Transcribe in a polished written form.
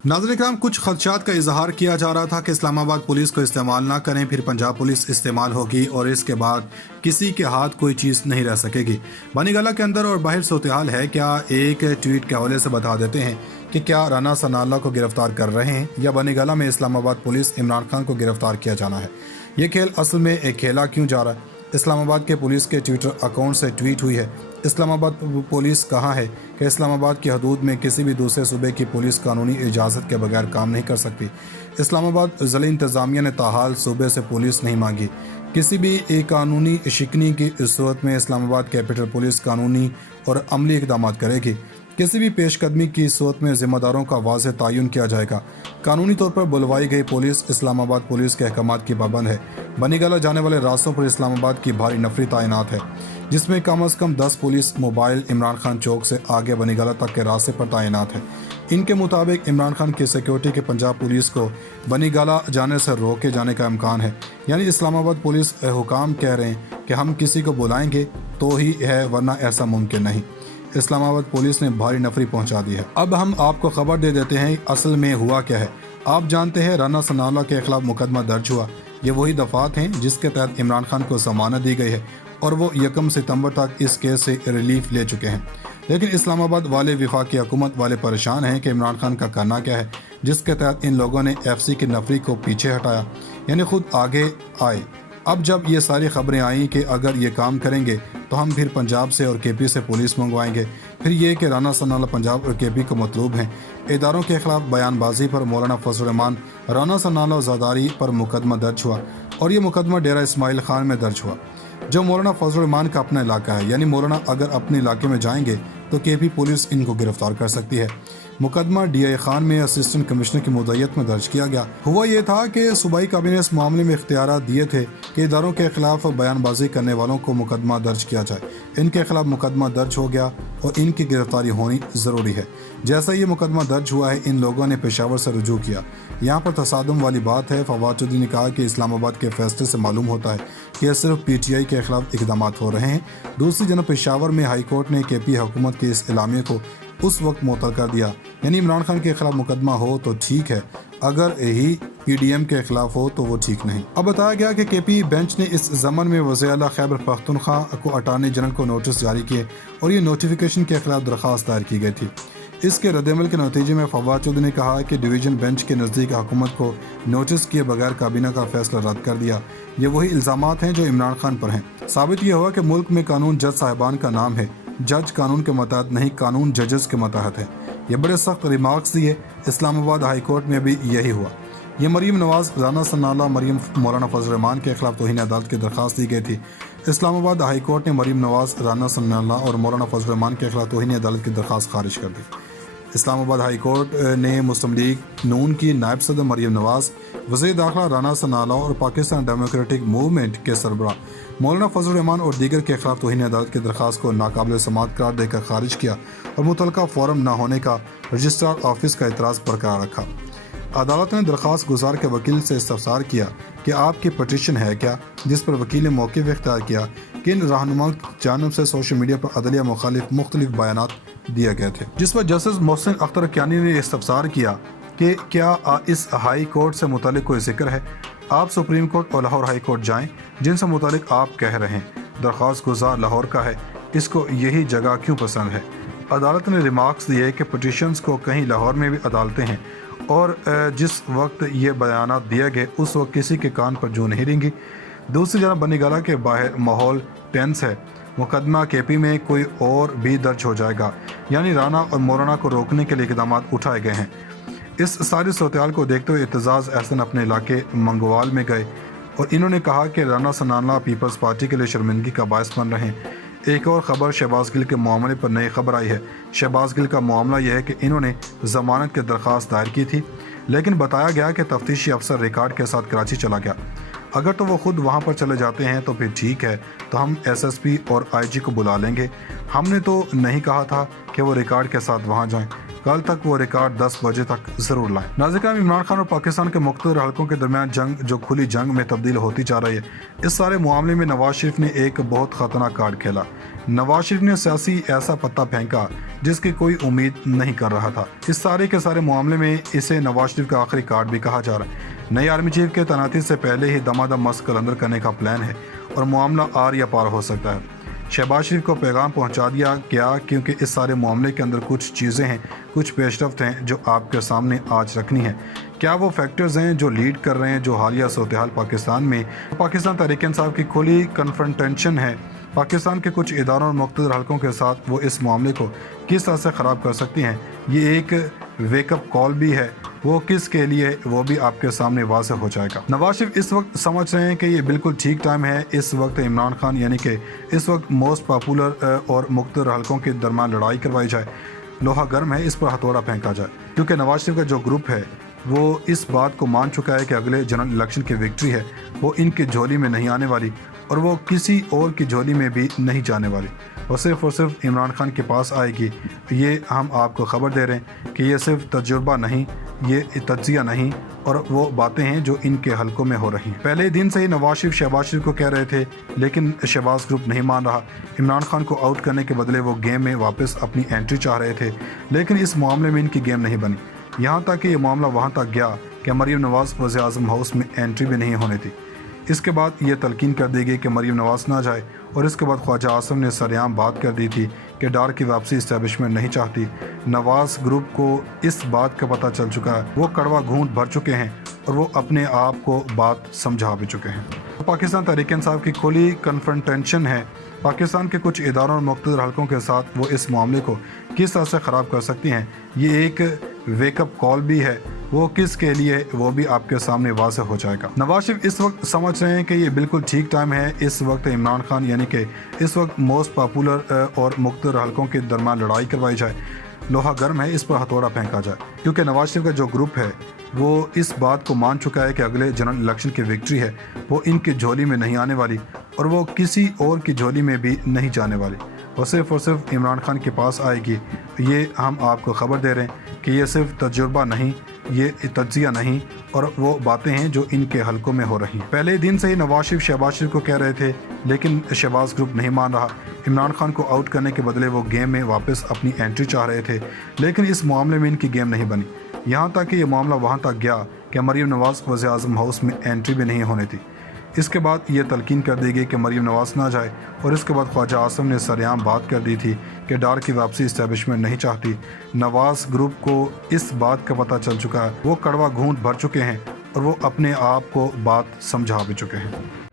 नाज़रीन इकराम, कुछ खदशात का इजहार किया जा रहा था कि इस्लामाबाद पुलिस को इस्तेमाल ना करें, फिर पंजाब पुलिस इस्तेमाल होगी और इसके बाद किसी के हाथ कोई चीज़ नहीं रह सकेगी। बनीगला के अंदर और बाहर सूरत-ए-हाल है क्या, एक ट्वीट के हवाले से बता देते हैं कि क्या राना सनाउल्लाह को गिरफ्तार कर रहे हैं या बनीगला में इस्लामाबाद पुलिस इमरान खान को गिरफ्तार किया जाना है। ये खेल असल में एक खेला क्यों जा रहा है। इस्लामाबाद के पुलिस के ट्विटर अकाउंट से ट्वीट हुई है, इस्लामाबाद पुलिस कहाँ है कि इस्लामाबाद की हदूद में किसी भी दूसरे सूबे की पुलिस कानूनी इजाज़त के बगैर काम नहीं कर सकती। इस्लामाबाद ज़िला इंतज़ामिया ने ताहाल सूबे से पुलिस नहीं मांगी। किसी भी एक कानूनी शिकनी की सूरत में इस्लामाबाद कैपिटल पुलिस कानूनी और अमली इक़दाम करेगी। किसी भी पेशकदमी की सूरत में ज़िम्मेदारों का वाज़ेह तयन किया जाएगा। कानूनी तौर पर बुलवाई गई पुलिस इस्लामाबाद पुलिस के अहकामात की पाबंद है। बनीगला जाने वाले रास्तों पर इस्लामाबाद की भारी नफरी तैनात है, जिसमें कम अज़ कम 10 पुलिस मोबाइल इमरान खान चौक से आगे बनीगला तक के रास्ते पर तैनात है। इनके मुताबिक इमरान खान की सिक्योरिटी के पंजाब पुलिस को बनीगला जाने से रोके जाने का इम्कान है। यानी इस्लामाबाद पुलिस हुकाम कह रहे हैं कि हम किसी को बुलाएंगे तो ही है, वरना ऐसा मुमकिन नहीं। इस्लामाबाद पुलिस ने भारी नफरी पहुंचा दी है। अब हम आपको खबर दे देते हैं असल में हुआ क्या है। आप जानते हैं राना सनाउल्लाह के खिलाफ मुकदमा दर्ज हुआ। ये वही दफात हैं जिसके तहत इमरान खान को जमानत दी गई है और वो 1 सितंबर तक इस केस से रिलीफ ले चुके हैं। लेकिन इस्लामाबाद वाले वफाकी हुकूमत वाले परेशान हैं कि इमरान खान का करना क्या है, जिसके तहत इन लोगों ने FC की नफरी को पीछे हटाया, यानी खुद आगे आए। अब जब ये सारी खबरें आई कि अगर ये काम करेंगे तो हम फिर पंजाब से और KP से पुलिस मंगवाएंगे, फिर ये कि राना सनाउल्लाह पंजाब और KP को मतलूब हैं। इदारों के खिलाफ बयानबाजी पर मौलाना फजल रहमान राना सनाउल्लाह ज़रदारी पर मुकदमा दर्ज हुआ और ये मुकदमा डेरा इस्माइल खान में दर्ज हुआ, जो मौलाना फजल रहमान का अपना इलाका है। यानी मौलाना अगर अपने इलाके में जाएंगे तो KP पुलिस इनको गिरफ्तार कर सकती है। मुकदमा DI खान में असिस्टेंट कमिश्नर की मुद्दत में दर्ज किया गया। हुआ ये था कि सूबाई काबीने ने इस मामले में इख्तियारात दिए थे कि इदारों के खिलाफ बयानबाजी करने वालों को मुकदमा दर्ज किया जाए। इनके खिलाफ मुकदमा दर्ज हो गया और इनकी गिरफ्तारी होनी ज़रूरी है। जैसा ये मुकदमा दर्ज हुआ है, इन लोगों ने पेशावर से रुजू किया। यहाँ पर तसादुम वाली बात है। फवाद चौधरी ने कहा कि इस्लामाबाद के फैसले से मालूम होता है कि यह सिर्फ PTI के खिलाफ इकदाम हो रहे हैं। दूसरी जनब पेशावर में हाई कोर्ट ने KP हुकूमत के इस एलामिया को उस वक्त मुअत्तल कर दिया। यानी इमरान खान के खिलाफ मुकदमा हो तो ठीक है, अगर यही PDM के खिलाफ हो तो वो ठीक नहीं। अब बताया गया कि KP बेंच ने इस ज़मन में वज़ीर आला खैबर पख्तूनख्वा को अटॉर्नी जनरल को नोटिस जारी किए और ये नोटिफिकेशन के खिलाफ दरख्वास्त दायर की गई थी। इसके रद्दअमल के नतीजे में फवाद चौधरी ने कहा कि डिवीज़न बेंच के नज़दीक हुकूमत को नोटिस किए बगैर काबीना का फैसला रद्द कर दिया। ये वही इल्ज़ामात हैं जो इमरान खान पर हैं। साबित यह हुआ कि मुल्क में कानून जज साहिबान का नाम है। जज कानून के मतहत नहीं, कानून जजेस के मतहत है। ये बड़े सख्त रिमार्क्स दिए। इस्लामाबाद हाई कोर्ट में भी यही हुआ। ये मरीम नवाज, राना सनाउल्लाह, मरीम मौलाना फजल रहमान के खिलाफ तौहीन अदालत की दरख्वास्त दी गई थी। इस्लामाबाद हाई कोर्ट ने मरीम नवाज, राना सनाउल्लाह और मौलाना फजल रहमान के खिलाफ तौहीन अदालत की दरख्वास्त खारिज कर दी। इस्लामाबाद हाई कोर्ट ने मुस्लिम लीग नून की नायब सदर मरीम नवाज, वज़ीर दाखिला राना सनाउल्लाह और पाकिस्तान डेमोक्रेटिक मूवमेंट के सरबराह मौलाना फजल रहमान और दीगर के खिलाफ तौहीन अदालत की दरख्वास्त को नाकाबिल समाअत करार देकर खारिज किया और मुतलका फोरम न होने का रजिस्ट्रार ऑफिस का एतराज़ बरकरार रखा। अदालत ने दरख्वास्त गुजार के वकील से इस्तफसार किया कि आपकी पटिशन है क्या, जिस पर वकील ने मौक़िफ़ इख्तियार किया कि इन रहनुमाओं की जानिब से सोशल मीडिया पर अदलिया मुखालिफ मुख्तलिफ बयानात दिए गए थे, जिस पर जस्टिस मोहसिन अख्तर कियानी ने इस्तफसार किया कि क्या इस हाई कोर्ट से मुतालिक कोई जिक्र है। आप सुप्रीम कोर्ट और लाहौर हाई कोर्ट जाएं जिनसे मुतालिक आप कह रहे हैं। दरख्वास्त गुजार लाहौर का है, इसको यही जगह क्यों पसंद है। अदालत ने रिमार्क्स दिए कि पटिशन्स को कहीं लाहौर में भी अदालतें हैं और जिस वक्त ये बयानात दिए गए उस वक्त किसी के कान पर जूं नहीं रेंगी। दूसरी जानब बनीगला के बाहर माहौल टेंस है। मुकदमा KP में कोई और भी दर्ज हो जाएगा, यानी राना और मौलाना को रोकने के लिए इक़दाम उठाए गए हैं। इस सारी सूरत-ए-हाल को देखते हुए एतजाज़ अहसन अपने इलाके मंगवाल में गए और इन्होंने कहा कि राना सनाउल्लाह पीपल्स पार्टी के लिए शर्मिंदगी का बायस बन रहे हैं। एक और ख़बर शहबाज गिल के मामले पर नई खबर आई है। शहबाज गिल का मामला यह है कि इन्होंने ज़मानत की दरख्वास्त दायर की थी, लेकिन बताया गया कि तफ्तीशी अफसर रिकॉर्ड के साथ कराची चला गया। अगर तो वो खुद वहाँ पर चले जाते हैं तो फिर ठीक है, तो हम SSP और IG को बुला लेंगे। हमने तो नहीं कहा था कि वो रिकॉर्ड के साथ वहाँ जाएं। कल तक वो रिकॉर्ड 10 बजे तक जरूर लाएं। नाज़रीन, इमरान खान और पाकिस्तान के मुख्तलिफ हलकों के दरमियान जंग जो खुली जंग में तब्दील होती जा रही है, इस सारे मामले में नवाज शरीफ ने एक बहुत खतरनाक कार्ड खेला। नवाज शरीफ ने सियासी ऐसा पत्ता फेंका जिसकी कोई उम्मीद नहीं कर रहा था। इस सारे के सारे मामले में इसे नवाज शरीफ का आखिरी कार्ड भी कहा जा रहा है। नई आर्मी चीफ के तैनाती से पहले ही दमादम मस्क कलंदर करने का प्लान है और मामला आर या पार हो सकता है। शहबाज शरीफ को पैगाम पहुंचा दिया गया क्योंकि इस सारे मामले के अंदर कुछ चीज़ें हैं, कुछ पेशरफ्त हैं जो आपके सामने आज रखनी है। क्या वो फैक्टर्स हैं जो लीड कर रहे हैं जो हालिया सूरत-ए-हाल पाकिस्तान में पाकिस्तान तहरीक-ए-इंसाफ की खुली कन्फ्रंटेशन है पाकिस्तान के कुछ इदारों और मुख्तलिफ हलकों के साथ, वो इस मामले को किस तरह से ख़राब कर सकती हैं। ये एक वेकअप कॉल भी है, वो किस के लिए वो भी आपके सामने वाज़ेह हो जाएगा। नवाज शरीफ इस वक्त समझ रहे हैं कि ये बिल्कुल ठीक टाइम है, इस वक्त इमरान खान यानी कि इस वक्त मोस्ट पॉपुलर और मुख्तलिफ हलकों के दरमियान लड़ाई करवाई जाए। लोहा गर्म है, इस पर हथौड़ा फेंका जाए, क्योंकि नवाज शरीफ का जो ग्रुप है वो इस बात को मान चुका है कि अगले जनरल इलेक्शन की विक्ट्री है वो इनकी झोली में नहीं आने वाली और वो किसी और की झोली में भी नहीं जाने वाली, वो सिर्फ और सिर्फ इमरान खान के पास आएगी। ये हम आपको खबर दे रहे हैं कि ये सिर्फ तजुर्बा नहीं, ये तज्जिया नहीं, और वो बातें हैं जो इनके हलकों में हो रही हैं। पहले दिन से ही नवाज शरीफ शहबाज शरीफ को कह रहे थे, लेकिन शहबाज ग्रुप नहीं मान रहा। इमरान खान को आउट करने के बदले वो गेम में वापस अपनी एंट्री चाह रहे थे, लेकिन इस मामले में इनकी गेम नहीं बनी। यहाँ तक कि ये मामला वहाँ तक गया कि मरीम नवाज़ वज़ीर-ए-आज़म हाउस में एंट्री भी नहीं होनी थी। इसके बाद ये तलकीन कर दी गई कि मरीम नवाज़ ना जाए, और इसके बाद ख्वाजा आसिम ने सरेआम बात कर दी थी कि डार की वापसी इस्टेब्लिशमेंट नहीं चाहती। नवाज़ ग्रुप को इस बात का पता चल चुका है, वो कड़वा घूंट भर चुके हैं और वो अपने आप को बात समझा भी चुके हैं। पाकिस्तान तहरीक-ए-इंसाफ की खुली कन्फ्रंटेशन है पाकिस्तान के कुछ इदारों और मुख्तलिफ हलकों के साथ, वो इस मामले को किस तरह से ख़राब कर सकती हैं। ये एक वेकअप कॉल भी है, वो किस के लिए वो भी आपके सामने वाज़ेह हो जाएगा। नवाज शरीफ इस वक्त समझ रहे हैं कि ये बिल्कुल ठीक टाइम है, इस वक्त इमरान खान यानी कि इस वक्त मोस्ट पॉपुलर और मुख्तलिफ हलकों के दरमियान लड़ाई करवाई जाए। लोहा गर्म है, इस पर हथौड़ा फेंका जाए, क्योंकि नवाज शरीफ का जो ग्रुप है वो इस बात को मान चुका है कि अगले जनरल इलेक्शन की विक्ट्री है वो इनकी झोली में नहीं आने वाली और वो किसी और की झोली में भी नहीं जाने वाली, वो सिर्फ और सिर्फ इमरान खान के पास आएगी। ये हम आपको खबर दे रहे हैं कि ये सिर्फ तजुर्बा नहीं, ये तज्जिया नहीं, और वो बातें हैं जो इनके हलकों में हो रही हैं। पहले दिन से ही नवाज शरीफ शहबाज शरीफ को कह रहे थे, लेकिन शहबाज ग्रुप नहीं मान रहा। इमरान खान को आउट करने के बदले वो गेम में वापस अपनी एंट्री चाह रहे थे, लेकिन इस मामले में इनकी गेम नहीं बनी। यहाँ तक कि ये मामला वहाँ तक गया कि मरीम नवाज़ वज़ीर-ए-आज़म हाउस में एंट्री भी नहीं होनी थी। इसके बाद ये तलकीन कर दी गई कि मरीम नवाज़ ना जाए, और इसके बाद ख्वाजा आसिम ने सरेआम बात कर दी थी कि डार की वापसी इस्टेब्लिशमेंट नहीं चाहती। नवाज़ ग्रुप को इस बात का पता चल चुका है, वो कड़वा घूंट भर चुके हैं और वो अपने आप को बात समझा भी चुके हैं।